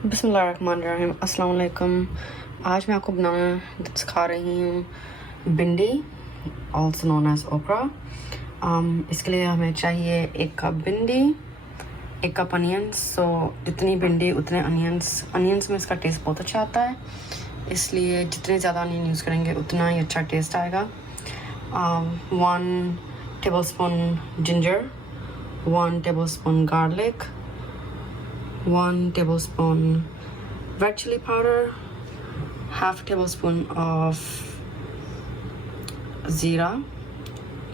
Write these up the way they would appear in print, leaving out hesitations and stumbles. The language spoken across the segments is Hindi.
बिस्मिल्लाहिर्रहमानिर्रहीम, अस्सलाम वालेकुम। आज मैं आपको बनाना सिखा रही हूँ भिंडी, ऑल्सो नोन एज ओकरा। इसके लिए हमें चाहिए 1 कप भिंडी, 1 कप अनियंस। सो जितनी भिंडी उतने अनियंस में इसका टेस्ट बहुत अच्छा आता है, इसलिए जितने ज़्यादा अनियन यूज़ करेंगे उतना ही अच्छा टेस्ट आएगा। 1 tablespoon ginger, 1 tablespoon garlic, 1 tablespoon red chili powder, half a tablespoon of zira,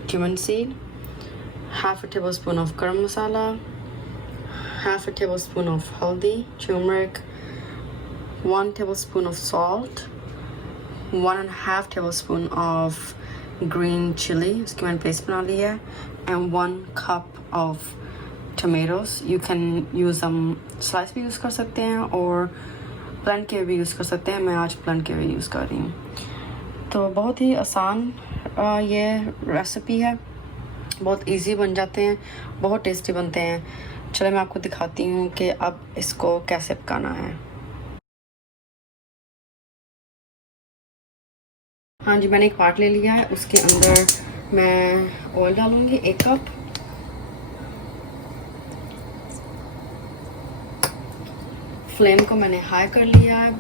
cumin seed, half a tablespoon of garam masala, half a tablespoon of haldi, turmeric, 1 tablespoon of salt, 1.5 tablespoon of green chili, इसकी मैंने पेस्ट बना ली है, and 1 cup of tomatoes. You can use slice भी यूज़ कर सकते हैं और प्लान के भी यूज़ कर सकते हैं। मैं आज प्लान के भी यूज़ कर रही हूँ। तो बहुत ही आसान ये रेसिपी है, बहुत इजी बन जाते हैं, बहुत टेस्टी बनते हैं। चलो मैं आपको दिखाती हूँ कि अब इसको कैसे पकाना है। हाँ जी, मैंने एक पार्ट ले लिया है, उसके अंदर मैं ऑयल डालूँगी 1 कप। फ्लेम को मैंने हाई कर लिया है।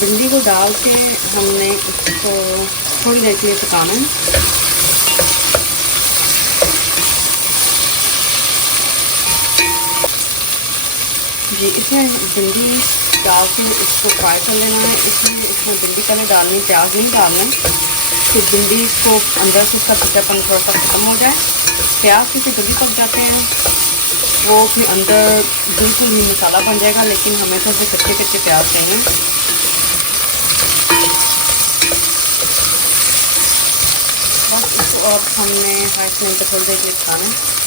भिंडी को डाल के हमने इसको थोड़ी देर के लिए पकाना है। जी, इसमें भिंडी डाल के इसको फ्राई कर लेना है। इसमें भिंडी पहले डालनी, प्याज नहीं डालना है, तो भिंडी को अंदर से इसका खट्टापन थोड़ा सा खत्म हो जाए। प्याज से जल्दी पक जाते हैं, वो फिर अंदर बिल्कुल ही मसाला बन जाएगा, लेकिन हमें थोड़े से कच्चे कच्चे प्याज चाहिए। बस इसको अब हमने हाई फ्लेम पर थोड़ी देर के लिए पकाना है।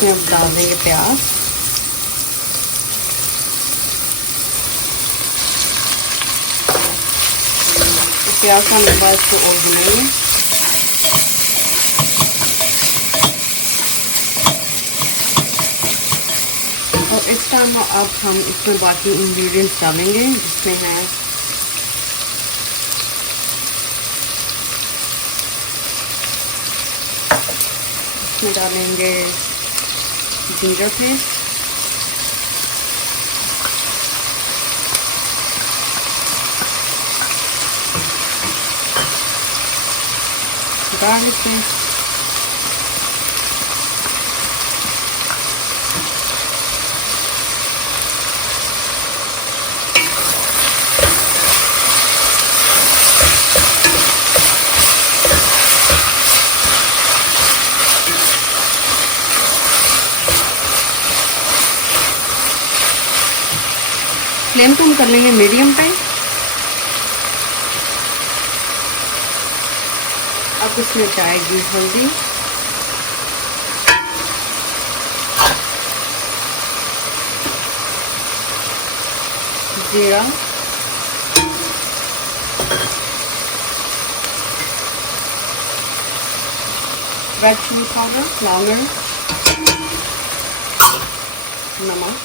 इसमें अब डाल देंगे प्याज। प्याज का हम बाद इसको और भूनेंगे। और इस टाइम अब हम इसमें बाकी इंग्रेडिएंट्स डालेंगे, जिसमें है इसमें डालेंगे ginger paste, garlic paste, flame को हम कर लेंगे मीडियम पे। अब इसमें जाएगी हल्दी, जीरा, रेड चिली पाउडर, लाल मिर्च, नमक,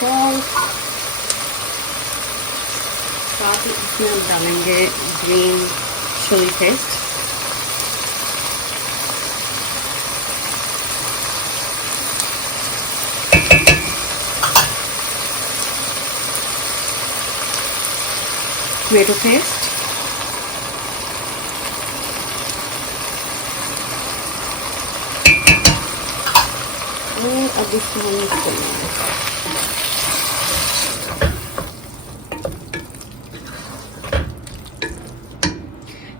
सॉल्ट, साथ ही इसमें हम डालेंगे green chilli paste, tomato paste, और अब इसको हम मिक्स कर लेंगे।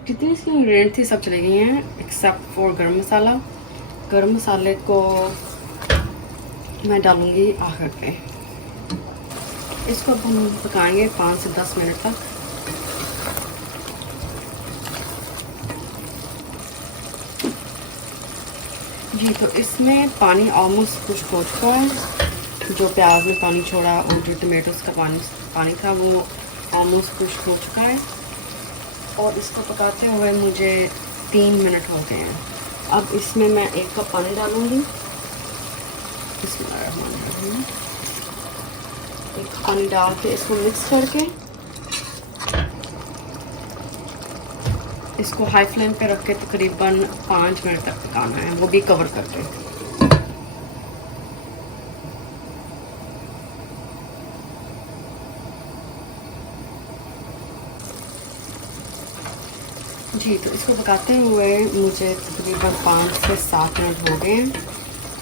जितनी इसकी इंग्रेडिएंट थी सब चली गई हैं एक्सेप्ट फॉर गरम मसाला। गरम मसाले को मैं डालूँगी आखिर पे। इसको अब हम पकाएंगे 5 से 10 मिनट तक। जी, तो इसमें पानी ऑलमोस्ट खुश्क हो चुका है। जो प्याज में पानी छोड़ा और जो टमाटोस का पानी था वो ऑलमोस्ट खुश्क हो चुका है। और इसको पकाते हुए मुझे 3 मिनट हो गए हैं। अब इसमें मैं 1 कप पानी डालूँगी। बिस्मिल्लाहिर्रहमानिर्रहीम। 1 कप पानी डाल के इसको मिक्स करके इसको हाई फ्लेम पे रख के तकरीबन 5 मिनट तक पकाना है, वो भी कवर करके। जी, तो इसको पकाते हुए मुझे तकरीबन 5 से 7 मिनट हो गए हैं।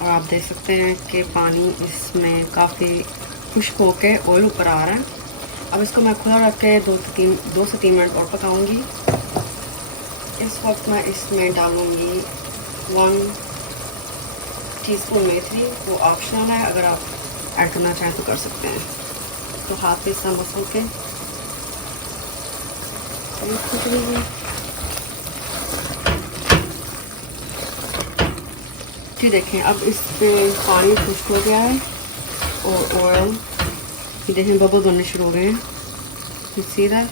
और आप देख सकते हैं कि पानी इसमें काफ़ी खुश्क होके ऑयल ऊपर आ रहा है। अब इसको मैं खुला रख के 2 से 3 मिनट और पकाऊंगी। इस वक्त मैं इसमें डालूंगी 1 टीस्पून मेथी। वो ऑप्शनल है, अगर आप ऐड करना चाहें तो कर सकते हैं। तो हाथ पे इसका मसल के जी देखें, अब इस पे पानी खुश्क हो गया है और ऑयल देखें बबल बनने शुरू हो गए हैं। सीधा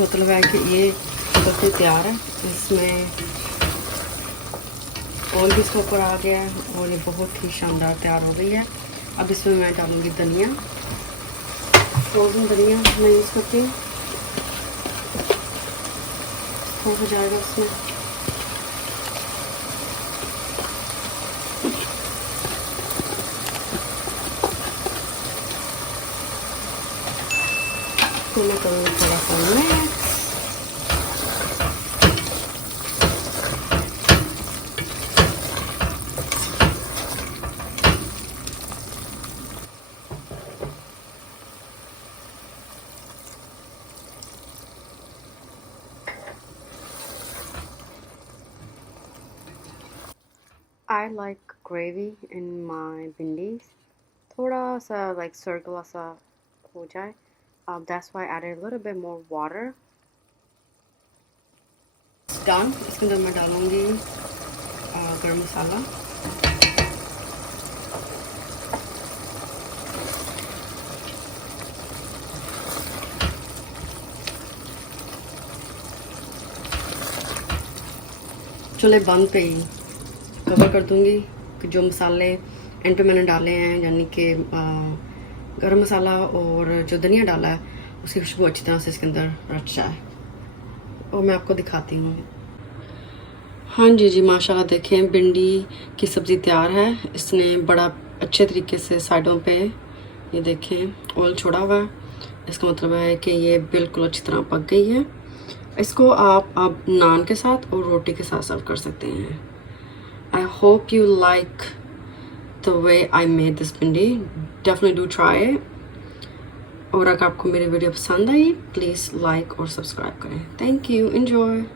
मतलब है कि ये सब्ज़ी तैयार है। इसमें ऑयल भी इसके ऊपर आ गया है और ये बहुत ही शानदार तैयार हो गई है। अब इसमें मैं डालूँगी धनिया, फ्रोज़न धनिया मैं यूज़ करती हूँ। हो जाएगा उसमें तो मैं करूँगी थोड़ा सा mix. I like gravy in my bhindis. थोड़ा सा like circle सा हो जाए. That's why I added a little bit more water. It's done. इसके अंदर मैं डालूँगी गरम मसाला. चूल्हे बंद पे ही कवर कर दूँगी कि जो मसाले एंड पे मैंने डाले हैं, यानी कि गरम मसाला और जो धनिया डाला है, उसकी खुशबू अच्छी तरह से इसके अंदर रच जाए. और मैं आपको दिखाती हूँ. हाँ जी माशाल्लाह देखें भिंडी की सब्ज़ी तैयार है. इसने बड़ा अच्छे तरीके से साइडों पे ये देखें ऑयल छोड़ा हुआ है. इसका मतलब है कि ये बिल्कुल अच्छी तरह पक गई है. इसको आप अब नान के साथ और रोटी के साथ सर्व कर सकते हैं. I hope you like the way I made this bhindi. Definitely do try it. और अगर आपको मेरी वीडियो पसंद आई प्लीज़ लाइक और सब्सक्राइब करें. Thank you. Enjoy.